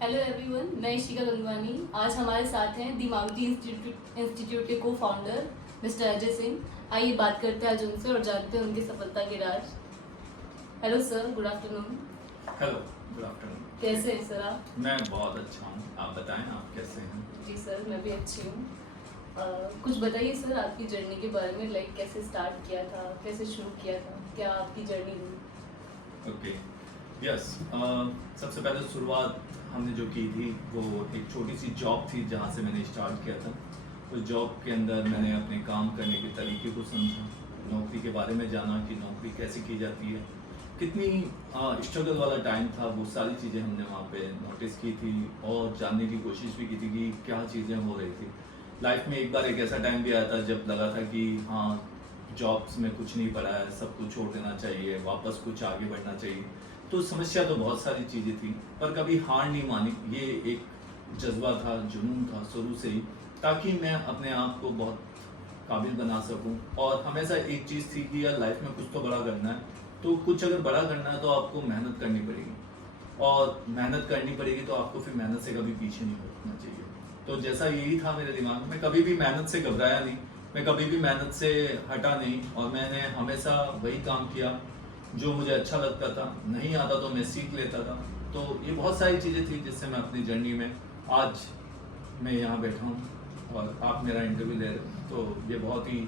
Hello everyone, मैं इशिका गंगवानी। आज हमारे साथ हैं दी मारुति इंस्टीट्यूट के को फाउंडर मिस्टर अजय सिंह। आइए बात करते हैं आज उनसे और जानते हैं उनकी सफलता के राज। Hello sir, good afternoon. Hello, good afternoon. कैसे हैं सर आप? मैं बहुत अच्छा हूँ, आप बताएं आप कैसे हैं? जी सर, मैं भी अच्छी हूँ। कुछ बताइए सर आपकी जर्नी के बारे में, लाइक कैसे स्टार्ट किया था, कैसे शुरू किया था, क्या आपकी जर्नी हुई? Okay, yes. सबसे पहले शुरुआत हमने जो की थी वो एक छोटी सी जॉब थी जहाँ से मैंने स्टार्ट किया था। उस जॉब के अंदर मैंने अपने काम करने के तरीके को समझा, नौकरी के बारे में जाना कि नौकरी कैसे की जाती है, कितनी स्ट्रगल वाला टाइम था, वो सारी चीज़ें हमने वहाँ पे नोटिस की थी और जानने की कोशिश भी की थी कि क्या चीज़ें हो रही थी। लाइफ में एक बार एक ऐसा टाइम भी आया था जब लगा था कि हाँ, जॉब्स में कुछ नहीं पड़ा है, सब कुछ छोड़ देना चाहिए, वापस कुछ आगे बढ़ना चाहिए। तो समस्या तो बहुत सारी चीज़ें थी, पर कभी हार नहीं मानी। ये एक जज्बा था, जुनून था शुरू से ही, ताकि मैं अपने आप को बहुत काबिल बना सकूं। और हमेशा एक चीज़ थी कि यार लाइफ में कुछ तो बड़ा करना है, तो कुछ अगर बड़ा करना है तो आपको मेहनत करनी पड़ेगी, और मेहनत करनी पड़ेगी तो आपको फिर मेहनत से कभी पीछे नहीं हटना चाहिए। तो जैसा यही था मेरे दिमाग में, मैं कभी भी मेहनत से घबराया नहीं, मैं कभी भी मेहनत से हटा नहीं, और मैंने हमेशा वही काम किया जो मुझे अच्छा लगता था। नहीं आता तो मैं सीख लेता था। तो ये बहुत सारी चीज़ें थी जिससे मैं अपनी जर्नी में आज मैं यहाँ बैठा हूँ और आप मेरा इंटरव्यू ले रहे हो। तो ये बहुत ही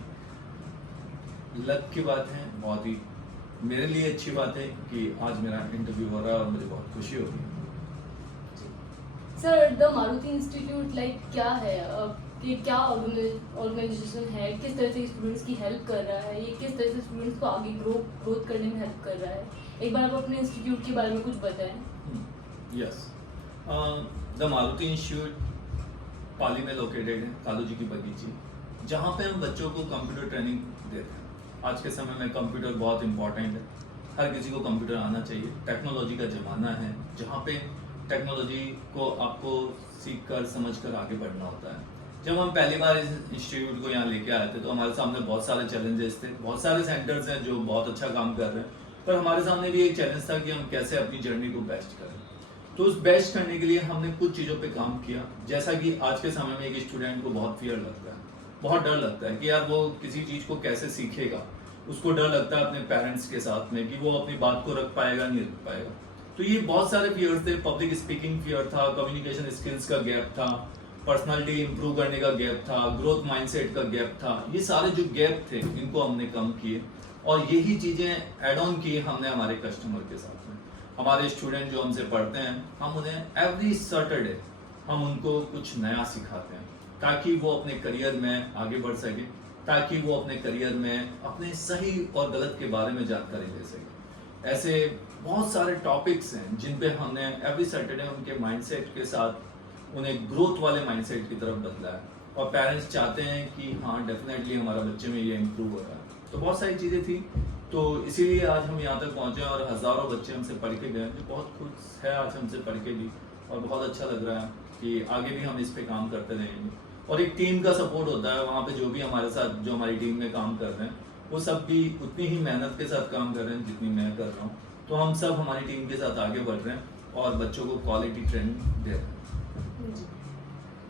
लक की बात है, बहुत ही मेरे लिए अच्छी बात है कि आज मेरा इंटरव्यू हो रहा है और मुझे बहुत खुशी हो रही है। Sir, the Maruti institute like क्या है? कि क्या ऑर्गेनाइजेशन है, किस तरह से स्टूडेंट्स की हेल्प कर रहा है, ये किस तरह से स्टूडेंट्स को आगे ग्रोथ करने में हेल्प कर रहा है? एक बार आप अपने इंस्टीट्यूट के बारे में कुछ बताएं। यस, द मारुति इंस्टीट्यूट पाली में लोकेटेड है, कालू जी की बगीची, जहाँ पे हम बच्चों को कंप्यूटर ट्रेनिंग देते हैं। आज के समय में कंप्यूटर बहुत इंपॉर्टेंट है, हर किसी को कंप्यूटर आना चाहिए। टेक्नोलॉजी का ज़माना है जहाँ पे टेक्नोलॉजी को आपको सीख कर समझ कर आगे बढ़ना होता है। जब हम पहली बार इस इंस्टीट्यूट को यहाँ लेके आए थे तो हमारे सामने बहुत सारे चैलेंजेस थे। बहुत सारे सेंटर्स हैं जो बहुत अच्छा काम कर रहे हैं, पर हमारे सामने भी एक चैलेंज था कि हम कैसे अपनी जर्नी को बेस्ट करें। तो उस बेस्ट करने के लिए हमने कुछ चीज़ों पे काम किया। जैसा कि आज के समय में एक स्टूडेंट को बहुत फियर लगता है, बहुत डर लगता है कि यार वो किसी चीज़ को कैसे सीखेगा। उसको डर लगता है अपने पेरेंट्स के साथ में कि वो अपनी बात को रख पाएगा नहीं रख पाएगा। तो ये बहुत सारे फियर्स थे। पब्लिक स्पीकिंग फियर था, कम्युनिकेशन स्किल्स का गैप था, पर्सनालिटी इंप्रूव करने का गैप था, ग्रोथ माइंडसेट का गैप था। ये सारे जो गैप थे इनको हमने कम किए, और यही चीज़ें एड ऑन किए हमने हमारे कस्टमर के साथ में। हमारे स्टूडेंट जो हमसे पढ़ते हैं, हम उन्हें एवरी सैटरडे हम उनको कुछ नया सिखाते हैं ताकि वो अपने करियर में आगे बढ़ सके, ताकि वो अपने करियर में अपने सही और गलत के बारे में जानकारी ले सके। ऐसे बहुत सारे टॉपिक्स हैं जिन पे हमने एवरी सैटरडे उनके माइंडसेट के साथ उन्हें ग्रोथ वाले माइंडसेट की तरफ बदला है। और पेरेंट्स चाहते हैं कि हाँ, डेफिनेटली हमारा बच्चे में ये इम्प्रूव हो रहा है। तो बहुत सारी चीज़ें थी, तो इसीलिए आज हम यहाँ तक पहुँचे और हज़ारों बच्चे हमसे पढ़ के गए, जो बहुत खुश है आज हमसे पढ़ के भी, और बहुत अच्छा लग रहा है कि आगे भी हम इस पे काम करते रहेंगे। और एक टीम का सपोर्ट होता है वहाँ पे, जो भी हमारे साथ जो हमारी टीम में काम कर रहे हैं वो सब भी उतनी ही मेहनत के साथ काम कर रहे हैं जितनी मैं कर रहा हूँ। तो हम सब हमारी टीम के साथ आगे बढ़ रहे हैं और बच्चों को क्वालिटी ट्रेनिंग दे रहे हैं।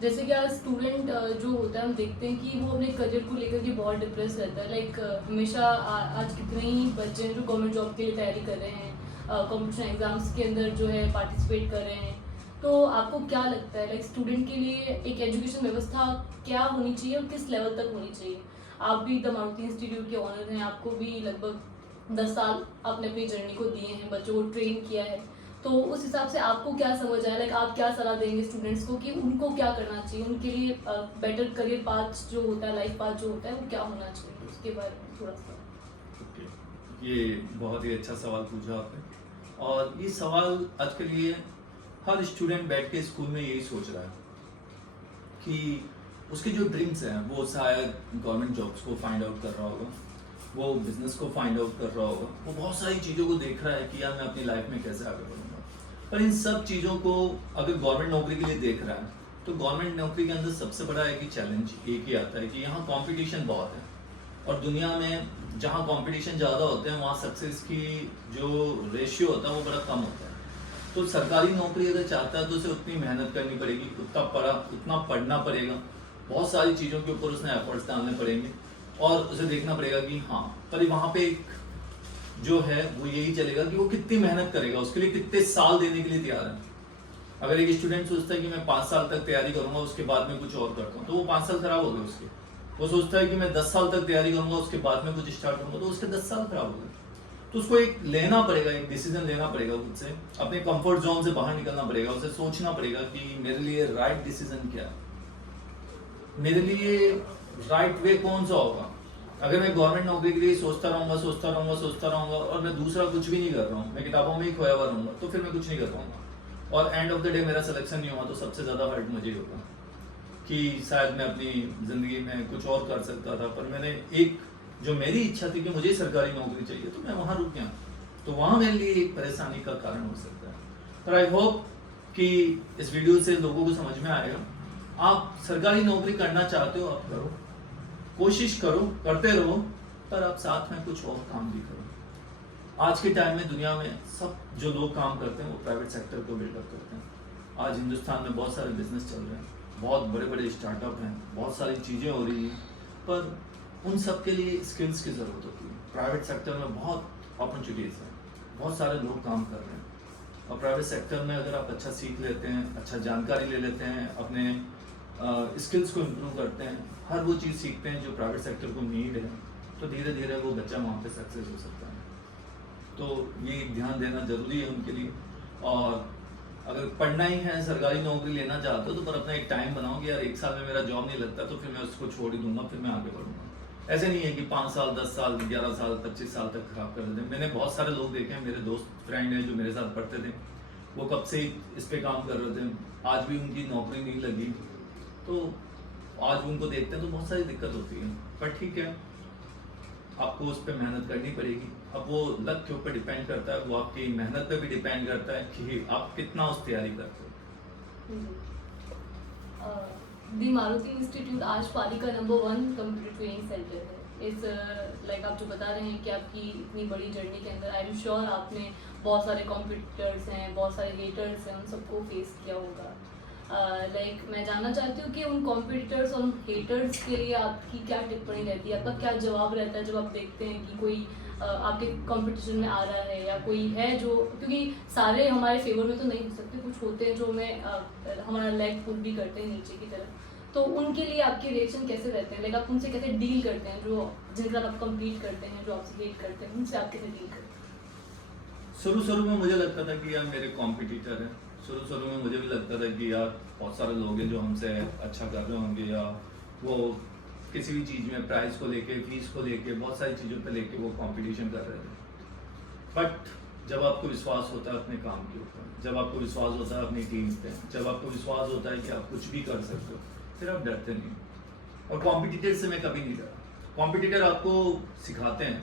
जैसे कि आज स्टूडेंट जो होता है, हम देखते हैं कि वो अपने करियर को लेकर के बहुत डिप्रेस रहता है। लाइक हमेशा आज कितने ही बच्चे हैं जो गवर्नमेंट जॉब के लिए तैयारी कर रहे हैं, कॉम्पिटिशन एग्जाम्स के अंदर जो है पार्टिसिपेट कर रहे हैं। तो आपको क्या लगता है, लाइक स्टूडेंट के लिए एक एजुकेशन व्यवस्था क्या होनी चाहिए और किस लेवल तक होनी चाहिए? आप भी द मारुति इंस्टीट्यूट के ऑनर हैं, आपको भी लगभग 10 साल आपने अपनी जर्नी को दिए हैं, बच्चों को ट्रेन किया है। तो उस हिसाब से आपको क्या समझ आया, लाइक आप क्या सलाह देंगे स्टूडेंट्स को कि उनको क्या करना चाहिए, उनके लिए बेटर करियर पाथ जो होता है, लाइफ पाथ जो होता है, वो क्या होना चाहिए, उसके बारे में थोड़ा सा। ये बहुत ही अच्छा सवाल पूछा आपने, और ये सवाल आज के लिए हर स्टूडेंट बैठ के स्कूल में यही सोच रहा है कि उसके जो ड्रीम्स हैं वो शायद गवर्नमेंट जॉब्स को फाइंड आउट कर रहा होगा, वो बिजनेस को फाइंड आउट कर रहा होगा, वो बहुत सारी चीज़ों को देख रहा है कि यार मैं अपनी लाइफ में कैसे आगे बढ़ूंगा। पर इन सब चीज़ों को अगर गवर्नमेंट नौकरी के लिए देख रहा है तो गवर्नमेंट नौकरी के अंदर सबसे बड़ा है कि चैलेंज एक ही आता है कि यहाँ कंपटीशन बहुत है, और दुनिया में जहाँ कंपटीशन ज़्यादा होते हैं वहाँ सक्सेस की जो रेशियो होता है वो बड़ा कम होता है। तो सरकारी नौकरी अगर चाहता है तो उसे उतनी मेहनत करनी पड़ेगी, उतना पढ़ना पड़ेगा, बहुत सारी चीज़ों के ऊपर उसने एफर्ट्स डालने पड़ेंगे और उसे देखना पड़ेगा कि हाँ, पर वहाँ पे एक जो है वो यही चलेगा कि वो कितनी मेहनत करेगा, उसके लिए कितने साल देने के लिए तैयार है। अगर एक स्टूडेंट सोचता है कि मैं 5 साल तक तैयारी करूंगा उसके बाद में कुछ और करता हूँ, तो वो 5 साल खराब हो गए उसके। वो सोचता है कि मैं 10 साल तक तैयारी करूंगा उसके बाद में कुछ स्टार्ट करूंगा, तो उसके 10 साल खराब हो गए। तो उसको एक लेना पड़ेगा, एक डिसीजन लेना पड़ेगा खुद से, अपने कंफर्ट जोन से बाहर निकलना पड़ेगा, उसे सोचना पड़ेगा कि मेरे लिए राइट डिसीजन क्या है, मेरे लिए राइट वे कौन सा होगा। अगर मैं गवर्नमेंट नौकरी के लिए सोचता रहूंगा और मैं दूसरा कुछ भी नहीं कर रहा हूँ, मैं किताबों में ही खोया हुआ रहूंगा, तो फिर मैं कुछ नहीं कर पाऊंगा और एंड ऑफ द डे मेरा सिलेक्शन नहीं हुआ तो सबसे ज़्यादा हर्ट मुझे ही होगा कि शायद मैं अपनी ज़िंदगी में कुछ और कर सकता था, पर मैंने एक जो मेरी इच्छा थी कि मुझे सरकारी नौकरी चाहिए तो मैं वहाँ रुक गया, तो वहाँ मेरे लिए एक परेशानी का कारण हो सकता है। पर आई होप कि इस वीडियो से लोगों को समझ में आएगा। आप सरकारी नौकरी करना चाहते हो, आप करो, कोशिश करो, करते रहो, पर आप साथ में कुछ और काम भी करो। आज के टाइम में दुनिया में सब जो लोग काम करते हैं वो प्राइवेट सेक्टर को बिल्डअप करते हैं। आज हिंदुस्तान में बहुत सारे बिजनेस चल रहे हैं, बहुत बड़े बड़े स्टार्टअप हैं, बहुत सारी चीज़ें हो रही हैं, पर उन सब के लिए स्किल्स की ज़रूरत होती है। प्राइवेट सेक्टर में बहुत अपॉर्चुनिटीज़ हैं, बहुत सारे लोग काम कर रहे हैं और प्राइवेट सेक्टर में अगर आप अच्छा सीख लेते हैं, अच्छा जानकारी ले लेते हैं, अपने स्किल्स को इम्प्रूव करते हैं, हर वो चीज़ सीखते हैं जो प्राइवेट सेक्टर को नीड है, तो धीरे धीरे वो बच्चा वहाँ पे सक्सेस हो सकता है। तो ये ध्यान देना ज़रूरी है उनके लिए। और अगर पढ़ना ही है, सरकारी नौकरी लेना चाहते हो तो पर अपना एक टाइम बनाओ कि यार 1 साल में मेरा जॉब नहीं लगता तो फिर मैं उसको छोड़ ही दूंगा, फिर मैं आगे बढ़ूंगा। ऐसे नहीं है कि 5 साल 10 साल 11 साल 25 साल तक खराब कर देते हैं। मैंने बहुत सारे लोग देखे हैं, मेरे दोस्त फ्रेंड हैं जो मेरे साथ पढ़ते थे, वो कब से इस पे काम कर रहे थे, आज भी उनकी नौकरी नहीं लगी, तो आज उनको देखते हैं तो बहुत सारी दिक्कत होती है। पर ठीक है, आपको उस पर मेहनत करनी पड़ेगी। अब वो लक के ऊपर डिपेंड करता है, वो आपकी मेहनत पे भी डिपेंड करता है कि आप कितना उस तैयारी करते हो। दी मारुति इंस्टीट्यूट आज पाली का नंबर 1 कंप्यूटर ट्रेनिंग सेंटर है। इस लाइक आप जो बता रहे हैं कि आपकी इतनी बड़ी जर्नी के अंदर आई एम श्योर आपने बहुत सारे कॉम्पिटिटर्स हैं, बहुत सारे हेटर्स हैं, उन सबको फेस किया होगा। लाइक मैं जानना चाहती हूँ कि उन कॉम्पिटिटर्स और उन हेटर्स के लिए आपकी क्या टिप्पणी रहती है, आपका क्या जवाब रहता है जब आप देखते हैं कि कोई आपके कंपटीशन में आ रहा है या कोई है जो, क्योंकि सारे हमारे फेवर में तो नहीं हो सकते, कुछ होते हैं जो हमें हमारा लेग पुल भी करते हैं नीचे की तरफ, तो उनके लिए आपके रिएक्शन कैसे रहते हैं? लाइक आप उनसे कैसे डील करते हैं, जो जिनके साथ आप कम्पीट करते हैं, जो आपसे हेट करते हैं, उनसे आप कैसे डील करते हैं? शुरू में मुझे लगता था कि यार मेरे कॉम्पिटिटर हैं, शुरू में मुझे भी लगता था कि यार बहुत सारे लोग हैं जो हमसे अच्छा कर रहे होंगे, या वो किसी भी चीज़ में प्राइस को लेके, फीस को लेके, बहुत सारी चीज़ों पे लेके वो कंपटीशन कर रहे थे। बट जब आपको विश्वास होता है अपने काम के ऊपर, जब आपको विश्वास होता है अपनी टीम पे, जब आपको विश्वास होता है कि आप कुछ भी कर सकते हो, फिर आप डरते नहीं। और कॉम्पिटिटर से मैं कभी नहीं डरा। कॉम्पिटिटर आपको सिखाते हैं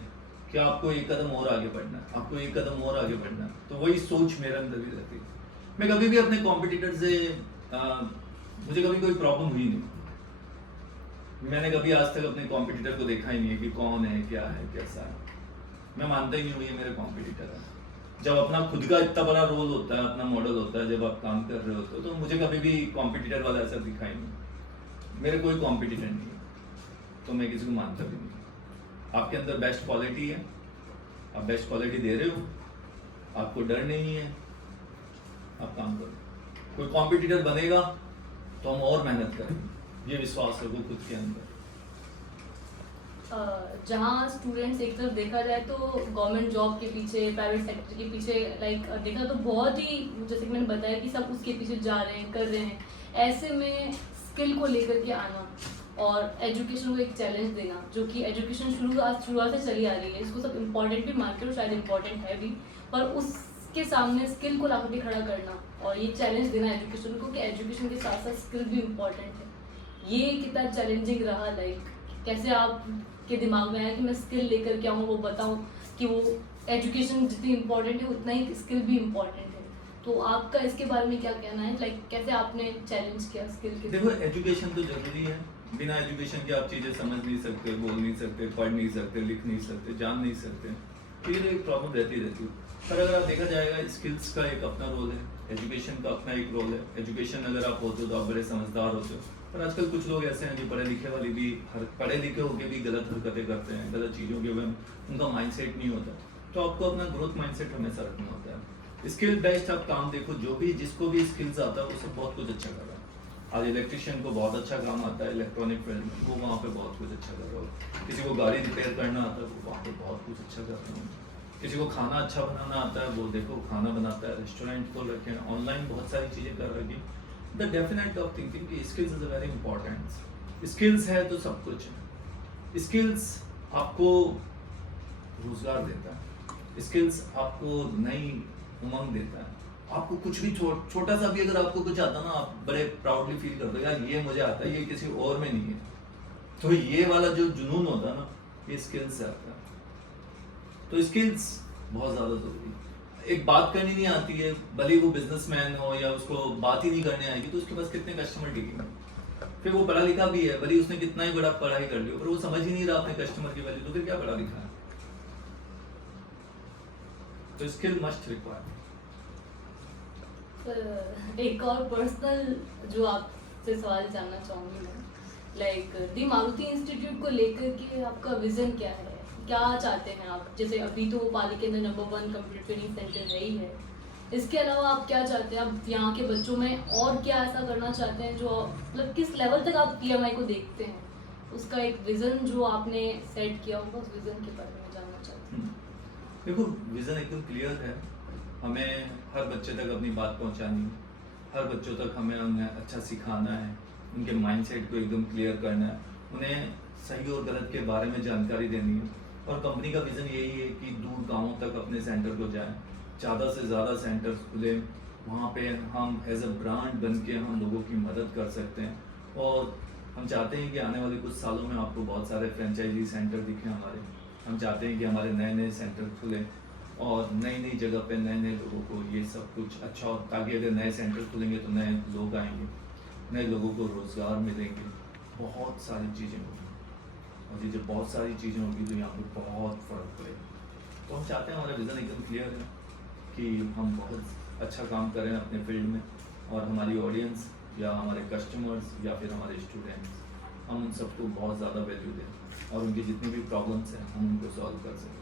कि आपको एक कदम और आगे बढ़ना है, आपको एक कदम और आगे बढ़ना है, तो वही सोच मेरे अंदर भी रहती है। मैं कभी भी अपने कॉम्पिटिटर से मुझे कभी कोई प्रॉब्लम हुई नहीं। मैंने कभी आज तक अपने कॉम्पिटिटर को देखा ही नहीं है कि कौन है, क्या है, कैसा है। मैं मानता ही नहीं हूँ ये मेरे कॉम्पिटिटर है। जब अपना खुद का इतना बड़ा रोल होता है, अपना मॉडल होता है, जब आप काम कर रहे होते हो, तो मुझे कभी भी कॉम्पिटिटर वाला ऐसा दिखा ही नहीं। मेरे कोई कॉम्पिटिटर नहीं है, तो मैं किसी को मानता भी नहीं। आपके अंदर बेस्ट क्वालिटी है, आप बेस्ट क्वालिटी दे रहे हो, आपको डर नहीं है, आप काम करो। कोई कॉम्पिटिटर बनेगा तो हम और मेहनत करेंगे, ये विश्वास है वो खुद के अंदर। जहाँ स्टूडेंट्स एक तरफ देखा जाए तो गवर्नमेंट जॉब के पीछे, प्राइवेट सेक्टर के पीछे, लाइक देखा तो बहुत ही, जैसे कि मैंने बताया कि सब उसके पीछे जा रहे हैं, कर रहे हैं। ऐसे में स्किल को लेकर के आना और एजुकेशन को एक चैलेंज देना, जो कि एजुकेशन शुरुआत से चली आ रही है, इसको सब इम्पोर्टेंट भी मानते हो, शायद इम्पोर्टेंट है भी, पर उसके सामने स्किल को लाकर के खड़ा करना और ये चैलेंज देना एजुकेशन को कि एजुकेशन के साथ साथ स्किल भी इम्पोर्टेंट है, ये कितना चैलेंजिंग रहा? लाइक कैसे आप के दिमाग में आया कि मैं स्किल लेकर के आऊँ, वो बताऊँ कि वो एजुकेशन जितनी इम्पोर्टेंट है उतना ही स्किल भी इम्पोर्टेंट है, तो आपका इसके बारे में क्या कहना है? लाइक कैसे आपने चैलेंज किया स्किल के? देखो, एजुकेशन तो जरूरी है। बिना एजुकेशन के आप चीज़ें समझ नहीं सकते, बोल नहीं सकते, पढ़ नहीं सकते, लिख नहीं सकते, जान नहीं सकते, तो ये एक प्रॉब्लम रहती है। पर अगर आप देखा जाएगा स्किल्स का एक अपना रोल है, एजुकेशन का अपना एक रोल है। एजुकेशन अगर आप होते हो तो आप बड़े समझदार होते हो, पर आजकल कुछ लोग ऐसे हैं जो पढ़े लिखे वाले भी पढ़े लिखे होकर भी गलत हरकतें करते हैं, गलत चीज़ों के में उनका माइंडसेट नहीं होता। तो आपको अपना ग्रोथ माइंडसेट हमेशा रखना होता है। स्किल बेस्ड आप काम देखो, जो भी जिसको भी स्किल्स आता है वो सब बहुत कुछ अच्छा कर रहा है। आज इलेक्ट्रिशियन को बहुत अच्छा काम आता है इलेक्ट्रॉनिक फील्ड में, वो वहाँ पे बहुत कुछ अच्छा कर रहा हो। किसी को गाड़ी रिपेयर करना आता है, वो वहाँ पे बहुत कुछ अच्छा कर रहा है। किसी को खाना अच्छा बनाना आता है, वो देखो खाना बनाता है, रेस्टोरेंट खोल रखे हैं, ऑनलाइन बहुत सारी चीज़ें कर रखी। द डेफिनेट ऑफ थिंकिंग कि skills is a very important. Skills है तो सब कुछ है। स्किल्स आपको रोजगार देता है, स्किल्स आपको नई उमंग देता है। आपको कुछ भी छोटा सा भी अगर आपको कुछ आता ना, आप बड़े प्राउडली फील करते हो यार ये मुझे आता है, ये किसी और में नहीं है। तो ये वाला जो जुनून होता है ना, ये स्किल्स से आता है। तो स्किल्स बहुत ज़्यादा जरूरी है। एक बात करनी नहीं आती है, भले वो बिजनेसमैन हो या उसको बात ही नहीं करने आएगी, तो उसके पास कितने कस्टमर टिकेंगे। फिर वो पढ़ा लिखा भी है, भले उसने कितना ही बड़ा पढ़ाई कर लिया, पर वो समझ ही नहीं रहा अपने कस्टमर की वैल्यू, तो फिर क्या पढ़ा लिखा है। तो स्किल मस्ट रिक्वायर। एक और पर्सनल जो आपसे सवाल जानना चाहूँगी मैं, लाइक दी मारुति इंस्टीट्यूट को लेकर के आपका विजन क्या है, क्या चाहते हैं आप? जैसे अभी तो पाली के अंदर नंबर 1 कंप्यूटर ट्रेनिंग सेंटर है ही है, इसके अलावा आप क्या चाहते हैं? आप यहाँ के बच्चों में और क्या ऐसा करना चाहते हैं जो मतलब किस लेवल तक आप PMI को देखते हैं, उसका एक विजन जो आपने सेट किया होगा, उस विजन के बारे में जानना चाहते हैं। देखो विजन एकदम क्लियर है, हमें हर बच्चे तक अपनी बात पहुंचानी है, हर बच्चों तक हमें उन्हें अच्छा सिखाना है, उनके माइंडसेट को एकदम क्लियर करना है, उन्हें सही और गलत के बारे में जानकारी देनी है। और कंपनी का विज़न यही है कि दूर गांवों तक अपने सेंटर को जाएं, ज़्यादा से ज़्यादा सेंटर्स खुले, वहाँ पे हम एज अ ब्रांड बन के हम लोगों की मदद कर सकते हैं। और हम चाहते हैं कि आने वाले कुछ सालों में आपको बहुत सारे फ्रेंचाइजी सेंटर दिखें हमारे। हम चाहते हैं कि हमारे नए नए सेंटर खुलें और नई नई जगह पे नए नए लोगों को ये सब कुछ अच्छा हो, ताकि अगर नए सेंटर खुलेंगे तो नए लोग आएंगे, नए लोगों को रोज़गार मिलेंगे, बहुत सारी चीज़ें होंगी। और ये जब बहुत सारी चीज़ें होगी तो यहाँ पर बहुत फ़र्क पड़ेगा। तो हम चाहते हैं, हमारा विज़न एकदम क्लियर है कि हम बहुत अच्छा काम करें अपने फील्ड में, और हमारी ऑडियंस या हमारे कस्टमर्स या फिर हमारे स्टूडेंट्स, हम उन सबको बहुत ज़्यादा वैल्यू दें और उनकी जितनी भी प्रॉब्लम्स हैं हम उनको सॉल्व कर सकें।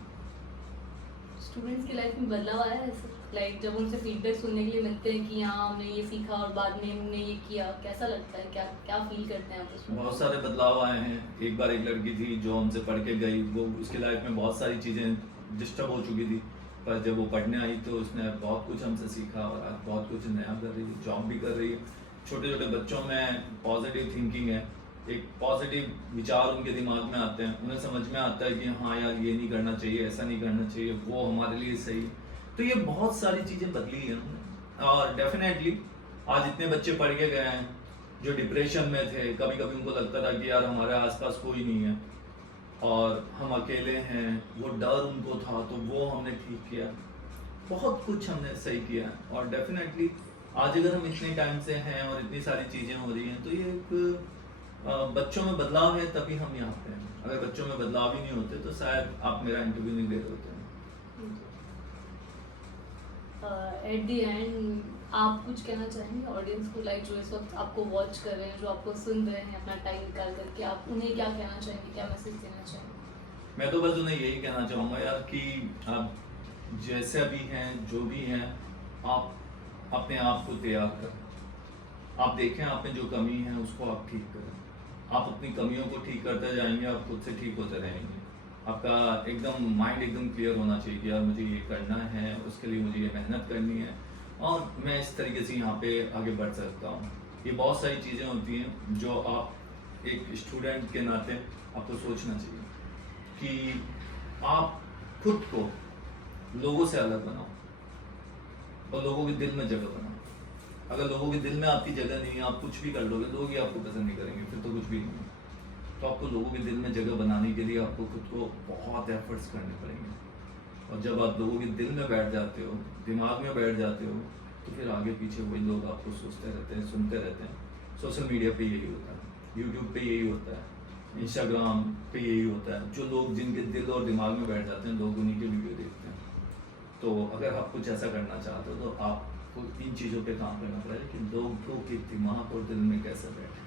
स्टूडेंट्स की लाइफ में बदलाव आया है सर? लाइक जब उनसे फीडबैक सुनने के लिए मिलते हैं कि हाँ हमने ये सीखा और बाद में हमने ये किया, कैसा लगता है, क्या क्या फील करते हैं आप उसमें? बहुत सारे बदलाव आए हैं। एक बार एक लड़की थी जो हमसे पढ़ के गई, वो उसकी लाइफ में बहुत सारी चीज़ें डिस्टर्ब हो चुकी थी, पर जब वो पढ़ने आई तो उसने बहुत कुछ हमसे सीखा और आज बहुत कुछ नया कर रही है, जॉब भी कर रही है। छोटे छोटे बच्चों में पॉजिटिव थिंकिंग है, एक पॉजिटिव विचार उनके दिमाग में आते हैं, उन्हें समझ में आता है कि हाँ यार ये नहीं करना चाहिए, ऐसा नहीं करना चाहिए, वो हमारे लिए सही। तो ये बहुत सारी चीज़ें बदली हैं। और डेफिनेटली आज इतने बच्चे पढ़ के गए हैं जो डिप्रेशन में थे, कभी कभी उनको लगता था कि यार हमारे आसपास कोई नहीं है और हम अकेले हैं, वो डर उनको था, तो वो हमने ठीक किया, बहुत कुछ हमने सही किया। और डेफिनेटली आज अगर हम इतने टाइम से हैं और इतनी सारी चीज़ें हो रही हैं, तो ये एक बच्चों में बदलाव है, तभी हम यहाँ पे हैं। अगर बच्चों में बदलाव ही नहीं होते तो शायद आप मेरा इंटरव्यू नहीं दे रहे होते। एट द एंड आप कुछ कहना चाहेंगे ऑडियंस को, लाइक जो इस वक्त आपको वॉच कर रहे हैं, जो आपको सुन रहे हैं अपना टाइम निकाल करके, आप उन्हें क्या कहना चाहेंगे, क्या मैसेज देना चाहेंगे? मैं तो बस उन्हें यही कहना चाहूँगा यार कि आप जैसे भी हैं, जो भी हैं, आप अपने आप को तैयार करें। आप देखें आप में जो कमी है उसको आप ठीक करें। आप अपनी कमियों को ठीक करते जाएंगे, आप खुद से ठीक होते रहेंगे। आपका एकदम माइंड एकदम क्लियर होना चाहिए कि यार मुझे ये करना है, उसके लिए मुझे ये मेहनत करनी है और मैं इस तरीके से यहाँ पे आगे बढ़ सकता हूँ। ये बहुत सारी चीज़ें होती हैं जो आप एक स्टूडेंट के नाते आपको सोचना चाहिए कि आप खुद को लोगों से अलग बनाओ और लोगों के दिल में जगह बनाओ। अगर लोगों के दिल में आपकी जगह नहीं है, आप कुछ भी कर लोगे, लोग ही आपको पसंद नहीं करेंगे, फिर तो कुछ भी नहीं है। तो आपको लोगों के दिल में जगह बनाने के लिए आपको खुद को बहुत एफर्ट्स करने पड़ेंगे। और जब आप लोगों के दिल में बैठ जाते हो, दिमाग में बैठ जाते हो, तो फिर आगे पीछे वही लोग आपको सोचते रहते हैं, सुनते रहते हैं। सोशल मीडिया पे यही होता है, यूट्यूब पे यही होता है, इंस्टाग्राम पे यही होता है। जो लोग जिनके दिल और दिमाग में बैठ जाते हैं, लोग उन्हीं के वीडियो देखते हैं। तो अगर आप कुछ ऐसा करना चाहते हो तो आपको इन चीज़ों पे काम करना पड़ेगा कि लोगों के दिमाग और दिल में कैसे बैठे।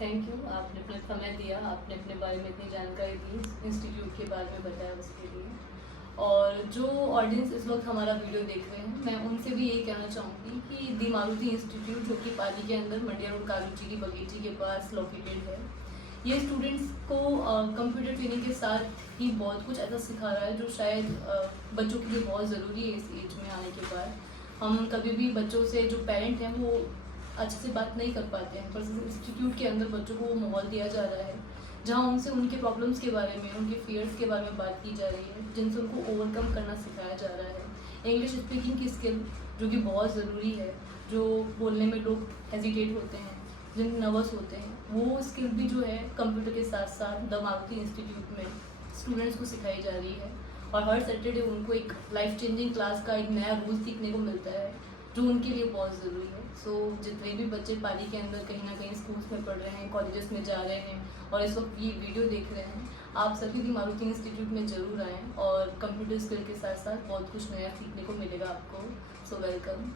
थैंक यू, आपने अपना समय दिया, आपने अपने बारे में इतनी जानकारी दी, इंस्टीट्यूट के बारे में बताया उसके लिए। और जो ऑडियंस इस वक्त हमारा वीडियो देख रहे हैं, मैं उनसे भी यही कहना चाहूँगी कि दी मारुति इंस्टीट्यूट जो कि पाली के अंदर मंडिया रोड कालू जी की बगीची के पास लोकेटेड है, ये स्टूडेंट्स को कंप्यूटर ट्रेनिंग के साथ ही बहुत कुछ ऐसा सिखा रहा है जो शायद बच्चों के लिए बहुत ज़रूरी है इस एज में आने के बाद। हम कभी भी बच्चों से, जो पेरेंट हैं वो अच्छे से बात नहीं कर पाते हैं, पर इंस्टीट्यूट के अंदर बच्चों को वो माहौल दिया जा रहा है जहाँ उनसे उनके प्रॉब्लम्स के बारे में, उनके फियर्स के बारे में बात की जा रही है, जिनसे उनको ओवरकम करना सिखाया जा रहा है। इंग्लिश स्पीकिंग की स्किल जो कि बहुत ज़रूरी है, जो बोलने में लोग हेजिटेट होते हैं, जिन नर्वस होते हैं, वो स्किल भी जो है कंप्यूटर के साथ साथ द मारुति इंस्टीट्यूट में स्टूडेंट्स को सिखाई जा रही है। और हर सैटरडे उनको एक लाइफ चेंजिंग क्लास का एक नया रूल सीखने को मिलता है जो उनके लिए बहुत ज़रूरी है। सो जितने भी बच्चे पाली के अंदर कहीं ना कहीं स्कूल्स में पढ़ रहे हैं, कॉलेजेस में जा रहे हैं और इस वक्त ये वीडियो देख रहे हैं, आप सभी भी मारुति इंस्टीट्यूट में ज़रूर आएँ और कंप्यूटर स्किल के साथ साथ बहुत कुछ नया सीखने को मिलेगा आपको। So welcome.